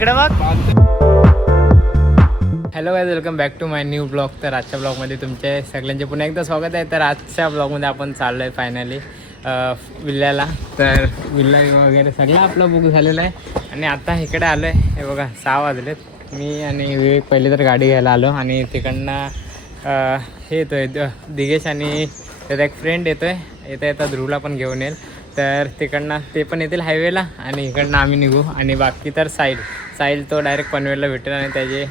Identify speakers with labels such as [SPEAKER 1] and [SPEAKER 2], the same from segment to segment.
[SPEAKER 1] इकडे बघ. Hello guys welcome back to my new blog तर आजच्या ब्लॉगमध्ये तुमचे सगळ्यांचे पुन्हा एकदा स्वागत आहे. तर आजच्या ब्लॉगमध्ये आपण चाललो आहे फायनली विल्ल्याला. तर विल्ला वगैरे सगळं आपलं बुक झालेलं आहे. आणि आता इकडे आलो आहे हे बघा सहा वाजलेत. मी आणि विवेक पहिले तर गाडी घ्यायला आलो आणि तिकडनं हे येतो आहे दिगेश आणि त्याचा एक फ्रेंड येतो आहे येता येता ध्रुवला पण घेऊन येईल. तर तिकडनं ते पण येतील हायवेला आणि इकडनं आम्ही निघू. आणि बाकी तर साईड साईल तो डायरेक्ट पनवेलला भेटेल आणि त्याचे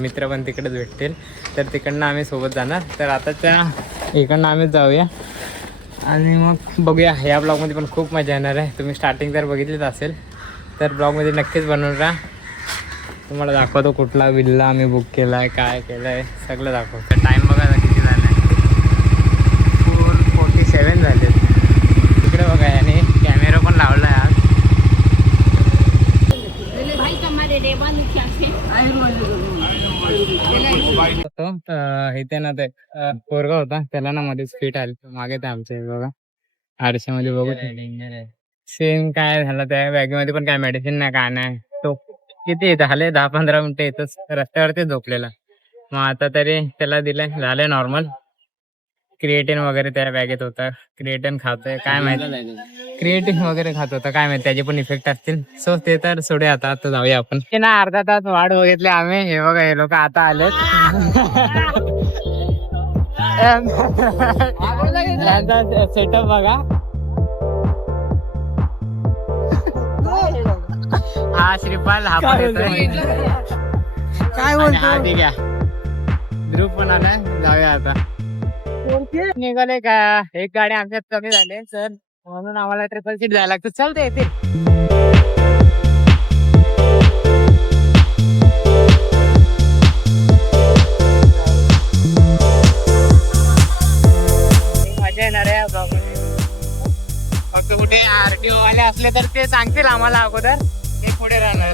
[SPEAKER 1] मित्र पण तिकडेच भेटतील. तर तिकडनं आम्ही सोबत जाणार. तर आता त्या इकडनं आम्हीच जाऊया. आणि मग बघूया. ह्या ब्लॉगमध्ये पण खूप मजा येणार आहे. तुम्ही स्टार्टिंग तर बघितलीच असेल. तर ब्लॉगमध्ये नक्कीच बनवून राहा. तुम्हाला दाखवतो कुठला विल्ला आम्ही बुक केला आहे काय केलं आहे सगळं दाखवतो. टाईम इथे ना ते पोरगा होता त्याला ना मध्ये स्पीड आली. मागे ते आमच्या हे बघा आरशामध्ये बघू सेम काय झालं त्या बॅगेमध्ये पण काय मेडिसिन नाही काय नाही. तो किती झाले दहा पंधरा मिनिटं येतच रस्त्यावरती झोपलेला. मग आता तरी त्याला दिलंय झालंय नॉर्मल क्रिएटिन वगैरे त्या बॅगेत होता. क्रिएटिन खातोय काय माहिती? क्रिएटिन वगैरे खात होता काय माहिती त्याचे पण इफेक्ट असतील. सो ते तर सोडे आता आता जाऊया आपण. हे ना अर्धा तास वाट बघितली आम्ही. हे बघा हे लोक आता आलेत. सेटअप बघा. हा श्रीपाल हा
[SPEAKER 2] काय
[SPEAKER 1] हा आहे ध्रुव पण आलाय जाऊया आता. निघाले का? एक गाडी आमच्यात कमी झाले सर म्हणून आम्हाला ट्रिपल सीट जायला लागतं. चलते येते. फक्त कुठे आरटीओ वाले असले तर ते सांगतील आम्हाला अगोदर. ते पुढे राहणार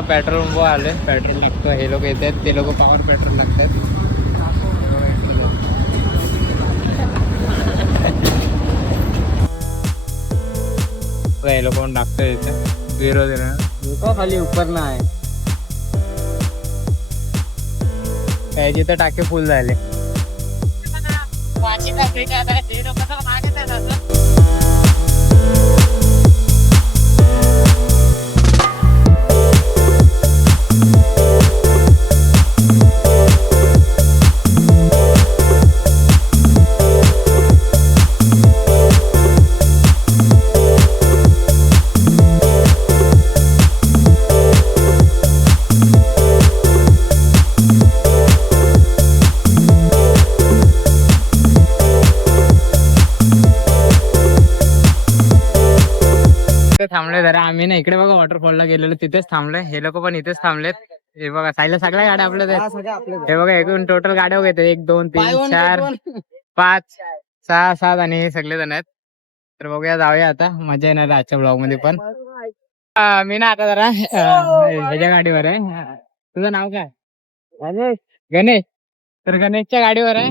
[SPEAKER 1] पेट्रोल आले पेट्रोल लागतं. हे लोक येतात. ते लोक पॉवर पेट्रोल लागतात. हे लोक टाकतात इथे. झिरो झिरो
[SPEAKER 2] खाली उपर ना आहे.
[SPEAKER 1] त्याची तर टाके फुल झाले. इथे थांबलोय जरा आम्ही ना इकडे बघा वॉटरफॉलला गेलेलो तिथेच थांबलोय. हे लोक पण इथेच थांबलेत. हे बघा साईला सगळ्या गाड्या आपल्याच आहेत. हे बघा एकूण टोटल गाड्या इथे एक दोन तीन चार पाच सहा सात आणि हे सगळे जण आहेत. तर बघूया जाऊया आता. मजा येणार आजच्या ब्लॉगमध्ये पण मी ना आता जरा अं, ह्याच्या गाडीवर आहे. तुझं नाव काय? गणेश. गणेश. तर गणेशच्या गाडीवर आहे.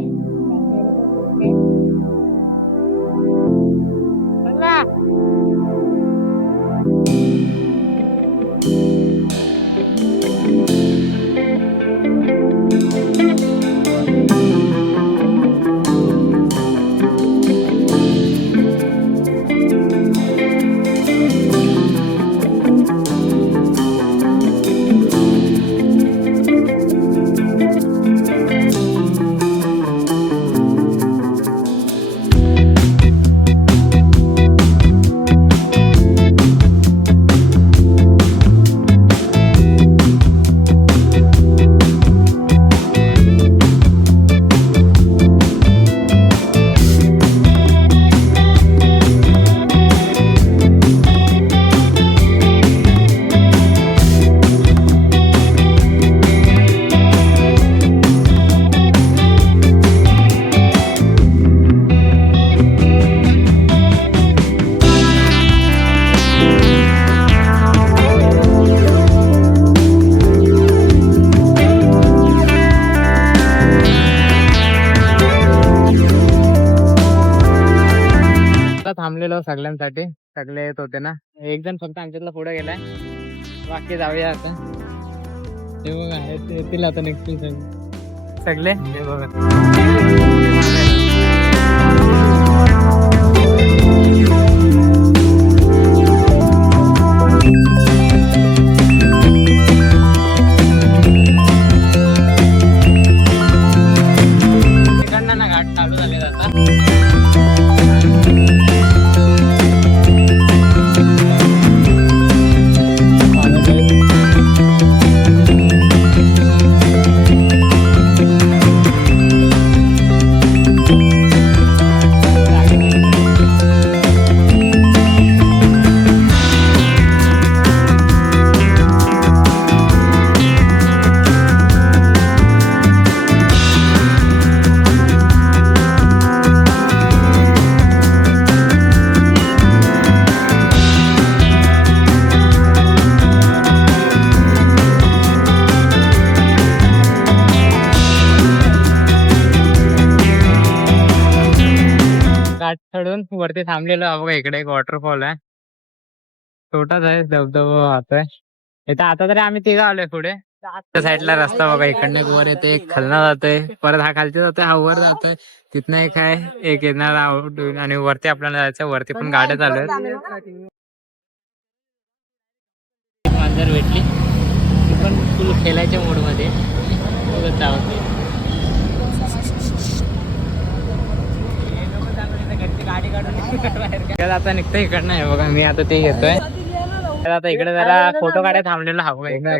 [SPEAKER 1] सगळ्यांसाठी. सगळे येत होते ना. एक जण फक्त आमच्यातला पुढे गेलाय. बाकी जाऊया आता. ते बघा येतील आता नेक्स्ट सगळे. सगळे? हे बघा. घाट चढून वरती थांबलेलो. हा बघा इकडे एक वॉटरफॉल आहे. छोटाच आहे धबधबा वाहतोय. इथं आता तरी आम्ही तिघं आलोय पुढे. साईडला रस्ता बघा इकडनं एक वर येते एक खालना जातोय. परत हा खालती जातोय हा वर जातोय. तिथनं एक आहे एक येणार आउट आणि वरती आपल्याला जायचं वरती पण गाड्या चालू आहेत. मांजर भेटली ती पण फुल खेळायच्या मूडमध्ये. बघत जावते आता निघतं इकडनं. आहे बघा मी आता ते घेतोय. आता इकडे जरा फोटो काढायला थांबलेलो हवं एकदा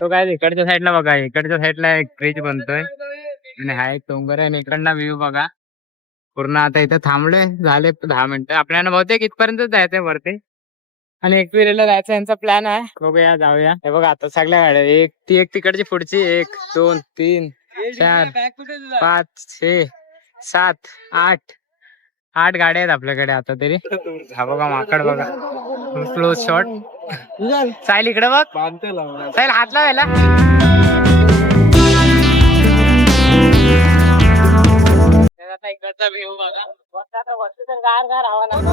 [SPEAKER 1] तो काय इकडच्या साईडला बघा इकडच्या साईडला एक ब्रिज बनतोय. आणि हा एक डोंगर आहे आणि इकडनं व्ह्यू बघा. पूर्ण आता इथे थांबलोय झाले दहा मिनिटं. आपल्याला बहुतेक इथपर्यंत जायचंय वरती. आणि एकविरेला जायचा यांचा प्लॅन आहे. बघूया जाऊया. हे बघा आता सगळ्या गाड्या एक ती एक तिकडची पुढची एक दोन तीन चार पाच छे सात आठ आठ गाड्या आहेत आपल्याकडे आता तरी. हा बघा माकड बघा. क्लोज शॉट साईल इकडे बघ. साईल हात लावायला आता इकडचा व्ह्यू बघा. आता वरती तर गार गार हवा लागला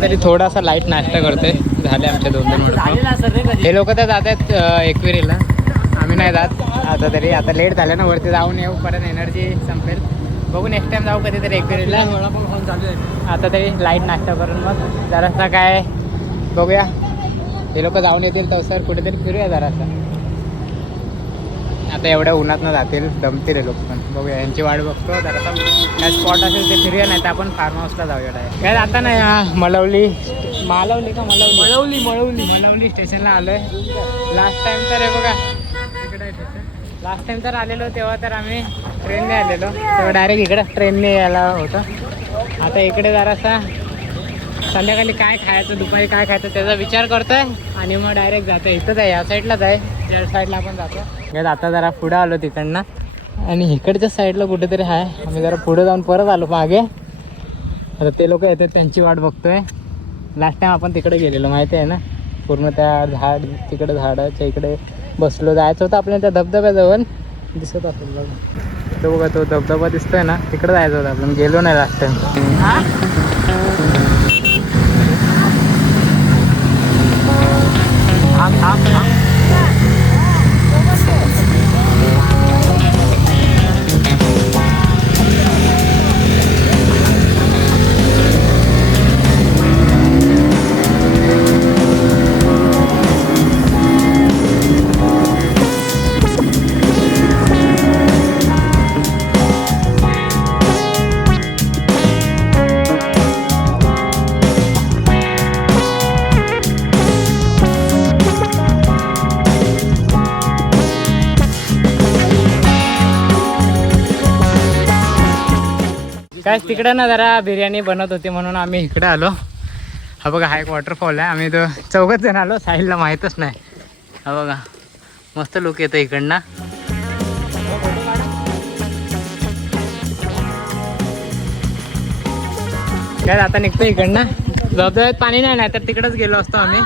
[SPEAKER 1] तरी थोडासा लाइट नाश्ता करतोय. झाले आमचे दोन दोन मिनिटं. हे लोक तर जात आहेत एकविरीला. आम्ही नाही जात. आता तरी आता लेट झालं ना वरती जाऊन येऊ. परत एनर्जी संपेल. बघू नेक्स्ट टाइम जाऊ कधीतरी एकविरीला आता तरी लाइट नाश्ता करून मग जरासा काय बघूया. हे लोक जाऊन येतील तर सर कुठेतरी फिरूया जरासा. आता एवढ्या उन्हात न जातील दमतील लोक पण. बघूया यांची वाट बघतो. जरासा काय स्पॉट असेल ते फिरूया नाही तर आपण फार्म हाऊसला जाऊया direct. काय आता नाही हा, मलवली. मालवली का मलवली? मळवली मळवली मलवली स्टेशनला आलोय. लास्ट टाइम तर हे बघा लास्ट टाइम तर आलेलो तेव्हा तर आम्ही ट्रेनने आलेलो. तेव्हा डायरेक्ट इकडे ट्रेनने यायला होतं. आता इकडे जरासा संध्याकाळी काय खायचं दुपारी काय खायचं त्याचा विचार करतोय आणि मग डायरेक्ट जातो इथंच आहे या साईडलाच आहे. त्या साईडला आपण जातो यात आता जरा पुढं आलो तिकडनं. आणि इकडच्या साईडला कुठेतरी आहे आम्ही जरा पुढे जाऊन परत आलो मागे. आता ते लोक येतात त्यांची वाट बघतोय. लास्ट टाइम आपण तिकडे गेलेलो माहिती आहे ना? पूर्ण त्या झाड तिकडे झाडाच्या इकडे बसलो. जायचं होतं आपल्याला त्या धबधब्याजवळ. दिसत असेल बघा. तो बघा तो धबधबा दिसतोय ना. तिकडे जायचं होतं आपण. गेलो नाही लास्ट टाइम काय तिकडं ना जरा बिर्याणी बनवत होती म्हणून आम्ही इकडे आलो. हा बघा हा एक वॉटरफॉल आहे. आम्ही तो चौघच जण आलो. साहिलला माहीतच नाही. हा बघा मस्त लोक येतं इकडनं. काय आता निघतो इकडनं. जबाबदारीत पाणी नाही नाही तर तिकडंच गेलो असतो आम्ही.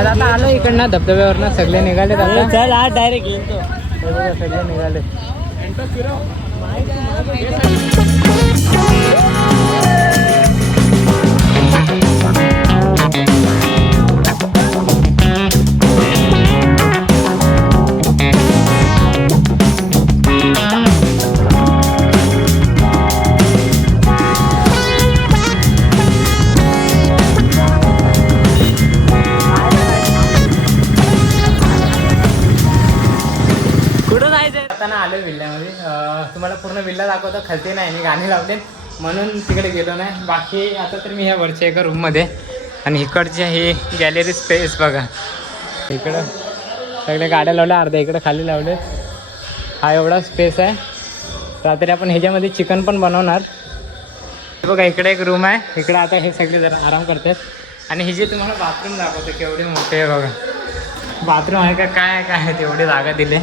[SPEAKER 1] आता आलो इकडनं धबधब्यावरनं सगळे निघाले
[SPEAKER 2] चल आज डायरेक्ट
[SPEAKER 1] सगळे निघाले
[SPEAKER 2] कुठं जायचं
[SPEAKER 1] आलो विल्ल्यामध्ये. तुम्हाला पूर्ण विल्ला दाखवतो खालती नाही मी गाणी लावले म्हणून तिकडे गेलो नाही. बाकी आता तर मी ह्या वरच्या एका रूममध्ये आणि इकडची हे गॅलरी स्पेस बघा. इकडं सगळ्या गाड्या लावल्या अर्ध्या इकडं खाली लावले. हा एवढा स्पेस आहे. रात्री आपण ह्याच्यामध्ये चिकन पण बनवणार. बघा इकडे एक रूम आहे. इकडे आता हे सगळे जरा आराम करतात. आणि हे जे तुम्हाला बाथरूम दाखवतो केवढे मोठे आहे बघा. बाथरूम आहे का काय काय आहे तेवढी जागा दिली.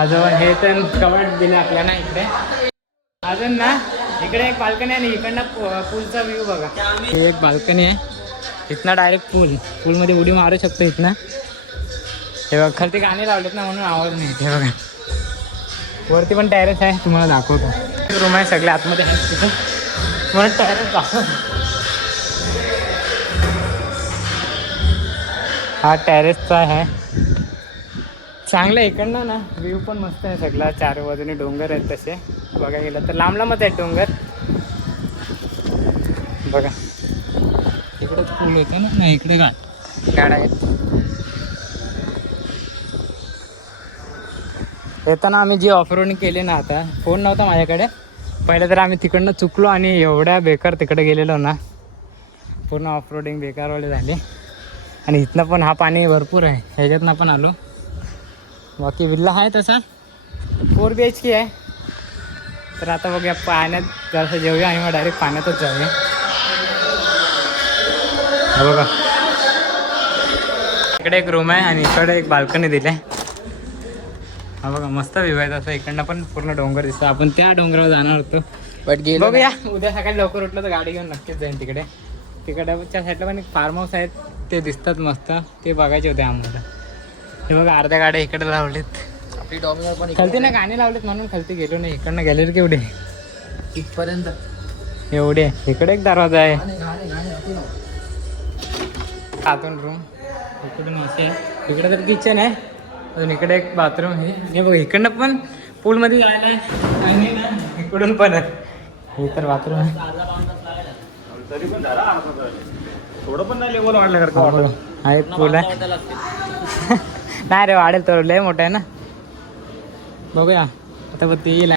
[SPEAKER 1] अजून हे तर कवर्ड दिले आपल्याला इकडे. अजून ना इकडे एक बाल्कनी आहे आणि इकडनं पु- पूलचा व्ह्यू बघा. ही एक बाल्कनी आहे. इथनं डायरेक्ट पूल पूलमध्ये उडी मारू शकतो इथनं. हे बघा खालती गाणी लावलेत ना म्हणून आवाज नाही येते. बघा. वरती पण टेरेस आहे तुम्हाला दाखवतो. रूम आहे सगळे आतमध्ये. आहेत तिथं म्हणून टेरेस दाखव हा टेरेसचा आहे. चांगलं आहे इकडनं ना व्ह्यू पण मस्त आहे सगळा. चार बाजूने डोंगर आहेत तसे. बघा गेलं तर लांब लांबच आहेत डोंगर. बघा. इकडंच पूल होतं ना? नाही इकडे गा गाड्या आहेत. येताना आम्ही जी ऑफरोडिंग केली ना आता फोन नव्हता माझ्याकडे. पहिले तर आम्ही तिकडनं चुकलो आणि एवढ्या बेकार तिकडे गेलेलो ना. पूर्ण ऑफरोडिंग बेकारवाले झाले. आणि इथनं पण हा पाणी भरपूर आहे. ह्याच्यातनं पण आलो. बाकी विल्ला आहे तसा. फोर बी एच के आहे. तर आता बघूया पाण्यात जरासं जेवूया आणि मग डायरेक्ट पाण्यातच जाऊया. हा बघा. इकडे एक रूम आहे आणि इकडे एक बाल्कनी दिली आहे. हा बघा मस्त व्ह्यू आहे तसं. इकडनं पण पूर्ण डोंगर दिसतं. आपण त्या डोंगरावर जाणार होतो.
[SPEAKER 2] बट गेलो
[SPEAKER 1] बघूया. उद्या सकाळी लवकर उठलं तर गाडी घेऊन नक्कीच जाईन तिकडे. तिकडच्या साईडला पण एक फार्म हाऊस आहेत. ते दिसतात मस्त. ते बघायचे होते आम्हाला. हे बघा अर्ध्या गाड्या इकडे लावलेत.
[SPEAKER 2] आपली डॉमिनर पण
[SPEAKER 1] खालती ना गाणी लावलेत म्हणून खालती गेलो नाही. इकडनं गॅलरी केवढे?
[SPEAKER 2] इथपर्यंत.
[SPEAKER 1] एवढे. इकडे एक दरवाजा आहे. आतून रूम इकडून असे आहे इकडे तर किचन आहे. अजून इकडे एक बाथरूम आहे. आणि बघ इकडनं पण पूलमध्ये जायला आहे. आणि ना. इकडून पण आहे. हे तर बाथरूम आहे.
[SPEAKER 3] थोडं पण नाही लेवल वाढलं
[SPEAKER 1] हा बघा, आहे. पूल आहे नाही रे वाढेल तर लय मोठं आहे ना. बघूया. आता बघ ते येईल.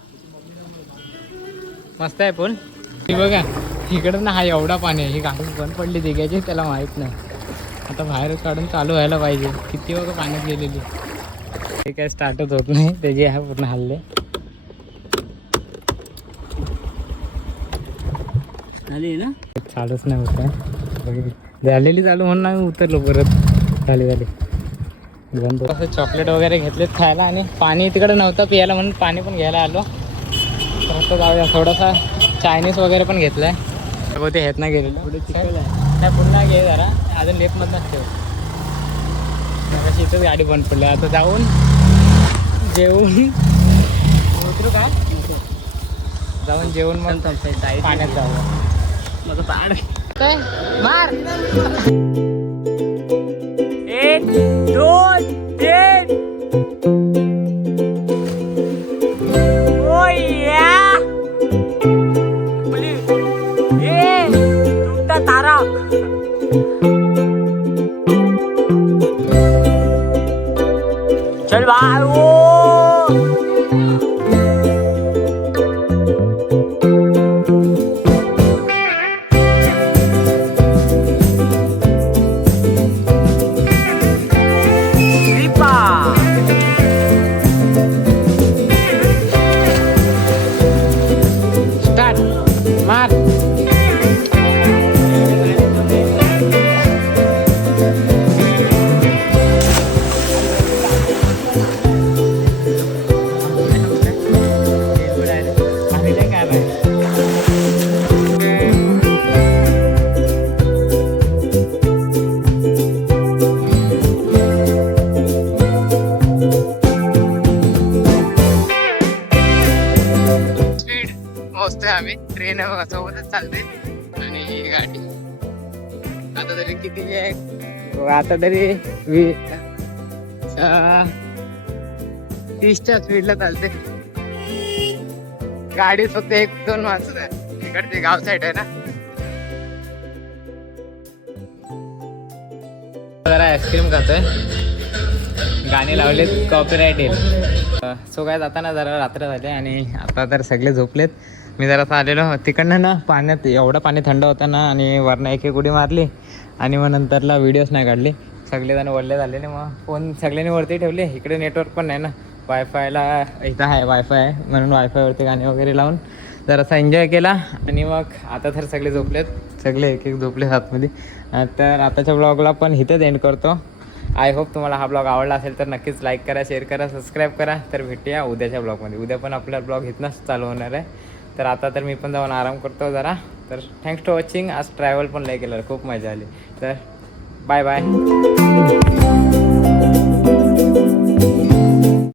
[SPEAKER 1] मस्त आहे पूल. ती बघा इकडं ना हा एवढा पाणी आहे. ही गाडी बंद पडली दिघ्याची त्याला माहीत नाही. आता बाहेर काढून चालू व्हायला पाहिजे. किती बघा पाण्यात गेलेली. ते काय स्टार्टच होत नाही. त्याचे आहे पूर्ण हल्ले.
[SPEAKER 2] झाली ना?
[SPEAKER 1] चालूच नाही होत. आहे. झालेली चालू म्हणून आम्ही उतरलो परत. झाली झाली. असं चॉकलेट वगैरे घेतलेत खायला आणि पाणी तिकडे नव्हतं पियाला म्हणून पाणी पण घ्यायला आलो. तर आता जाऊया. थोडासा चायनीज वगैरे पण घेतलाय. तर ते हेत नाही गेलेलो
[SPEAKER 2] आहे.
[SPEAKER 1] नाही पुन्हा घे जरा. अजून लेपमधनंच ठेव. इथंच गाडी बंद पडली. आता जाऊन जेवून उतरू का? जाऊन जेवून मग पाण्यात जाऊया. काय? मार. एक दोन. 拜拜. आता तरी तीसच्या स्पीडला चालते गाडी फक्त एक दोन माणसं आहे इकडचे गाव साईड आहे ना. जरा आईस्क्रीम खातोय. गाणी लावलेत कॉपीराईट येईल. सो काय जाताना जरा रात्र झाली आणि आता तर सगळे झोपलेत. मी जरा आलेलो. तिकडनं ना पाण्यात एवढं पाणी थंड होतं ना आणि वरनं एक एक उडी मारली. आणि मग नंतरला व्हिडिओज नाही काढले. सगळेजण वरले झालेले मग. फोन सगळ्यांनी वरती ठेवले. इकडे नेटवर्क पण नाही ना. वायफायला इथं आहे वायफाय आहे. म्हणून वायफायवरती गाणे वगैरे लावून जरासा एन्जॉय केला. आणि मग आता तर सगळे झोपलेत. सगळे एक एक झोपले आतमध्ये. तर आताच्या ब्लॉगला पण इथेच एंड करतो. आय होप तुम्हाला हा ब्लॉग आवडला असेल तर नक्कीच लाईक करा शेअर करा सबस्क्राईब करा. तर भेटूया उद्याच्या ब्लॉगमध्ये उद्या पण आपला ब्लॉग इथनंच चालू होणार आहे. तर आता तर मी पण जाऊन आराम करतो जरा. तर थँक्स टू वॉचिंग आज ट्रॅव्हल पण लय केलं. खूप मजा आली. तर बाय बाय